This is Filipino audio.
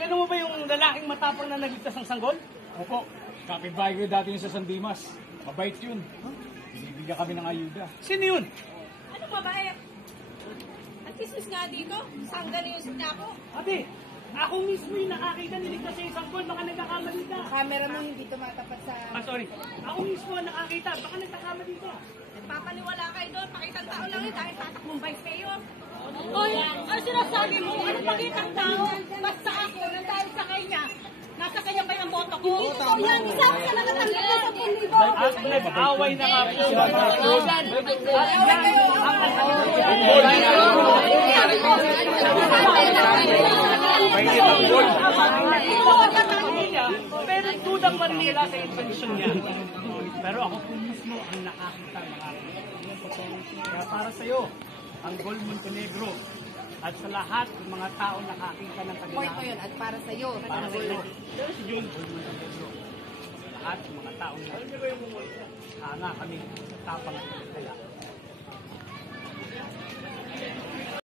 Kilala mo ba yung lalaking matapang na nagligtas ng sanggol? Opo, kapitbahay ko dati yung sa San Dimas. Mabait yun. Binibigyan kami ng ayuda. Sino yun? Ano mabait? At kismis nga dito, sangga na yung sinako. Ate, ako mismo yung nakakita niligtas sa isang sanggol. Baka nagkakamali ka. Camera mo hindi tumatapat sa... Sorry. Ako mismo ang nakakita. Baka nagkakamali ka. Nagpapaniwala kayo doon, pakitang tao lang yun dahil tatakbong vice mayor. Oy, ang sinasabi mo, ano pakitang tao? Basta ako, nang dahil sa kanya, nasa kanya ba yung boto ko? Yan, isa ka nakatanggap na sa 10,000. At nag-away na nga po sa mga tulan. Pero tudang pa rin nila sa intensyon niya. Pero ako po mismo ang nakakita mga kaya para sa'yo, ang Gol Montenegro at sa lahat ng mga tao nakakita ng Point kanilang ko yun at para sa'yo. para sa iyo. Pero si Jun Gol Montenegro, sa lahat ng mga tao na hanga kami sa tapang at kaya.